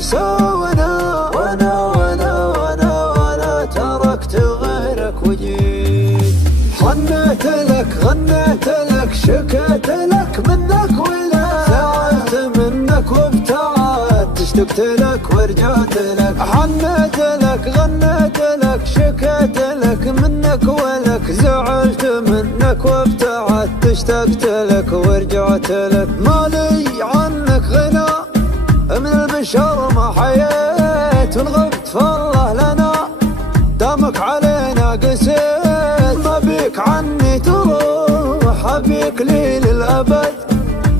سونا، وانا تركت غيرك وجيت. حنيت لك غنيت لك شكيت لك منك ولا زعلت منك وابتعدت، اشتقت لك ورجعت لك. حنيت لك غنيت لك شكيت لك منك ولك زعلت منك وابتعدت، اشتقت لك ورجعت لك. مالي عنك غنى من البشر ما حييت، ونغبت فالله لنا دامك علينا قسيت. ما بيك عني تروح ابيك لي للابد،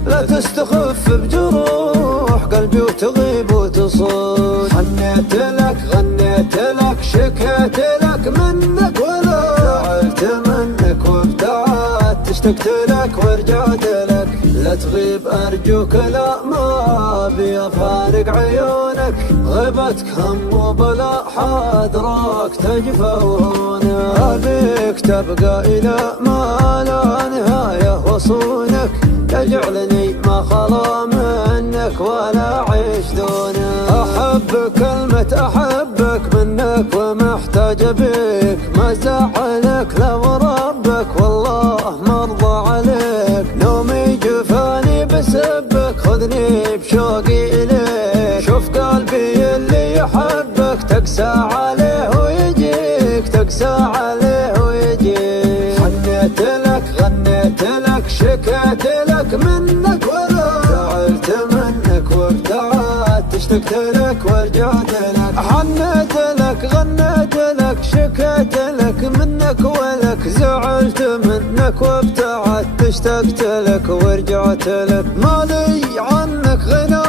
لا تستخف بجروح قلبي وتغيب وتصد. حنيت لك غنيت لك شكيت لك منك ولا زعلت منك وابتعدت، اشتقت لك ورجعت لك. لا تغيب أرجوك لا ما أبي أفارق عيونك، غيبتك هم وبلا حاضرك تجفى وهونك. أبيك تبقى إلى ما لا نهاية وصونك، تجعلني ما خلا منك ولا عيش دونك. أحب كلمة أحبك منك ومحتاج بك، ما زعلك لو ربك والله مرضى عليك. نومي جفاني بسبك خذني بشوقي إليك، شوف قلبي اللي يحبك تقسى عليه ويجيك، تقسى عليه ويجيك. حنيت لك غنيت لك شكيت لك منك ولا زعلت منك وابتعدت، اشتقت لك ورجعت لك. حنيت لك غنيت لك شكيت لك منك ولك زعلت منك وابتعدت، اشتقت لك ورجعت لك. مالي عنك غنى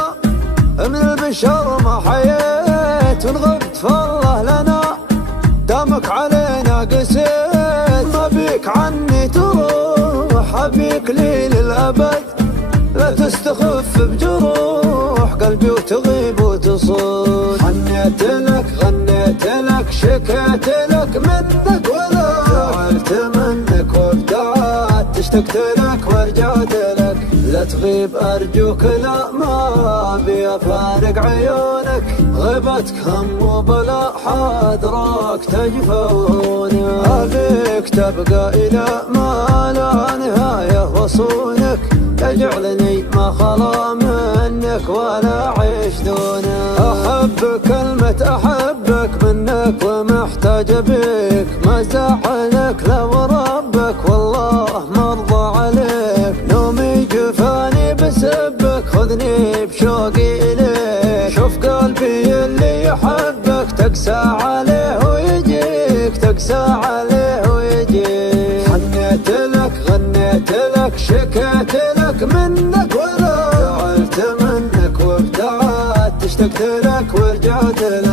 من البشر ما حييت، ونغبت فالله لنا دامك علينا قسيت. ما بيك عني تروح ابيك لي للابد، لا تستخف بجروح قلبي وتغيب وتصد. حنيت لك غنيت لك شكيت لك منك ولا زعلت منك وابتعدت، اشتقت لك ورجعت لك. لا تغيب أرجوك لا ما أبي أفارق عيونك، غيبتك هم وبلا حاضرك تجفى وهونك. أبيك تبقى إلى ما لا نهاية وصونك، تجعلني ما خلا منك ولا عيش دونك. أحب كلمة أحبك منك ومحتاج بك، ما زعلك لو ربك والله مرضى عليك. نومي جفاني بسبك خذني بشوقي إليك، شوف قلبي اللي يحبك تقسى عليه ويجيك، تقسى عليه ويجيك. حنيت لك غنيت لك شكيت لك منك ولا زعلت منك وابتعدت، اشتقت لك ورجعت لك.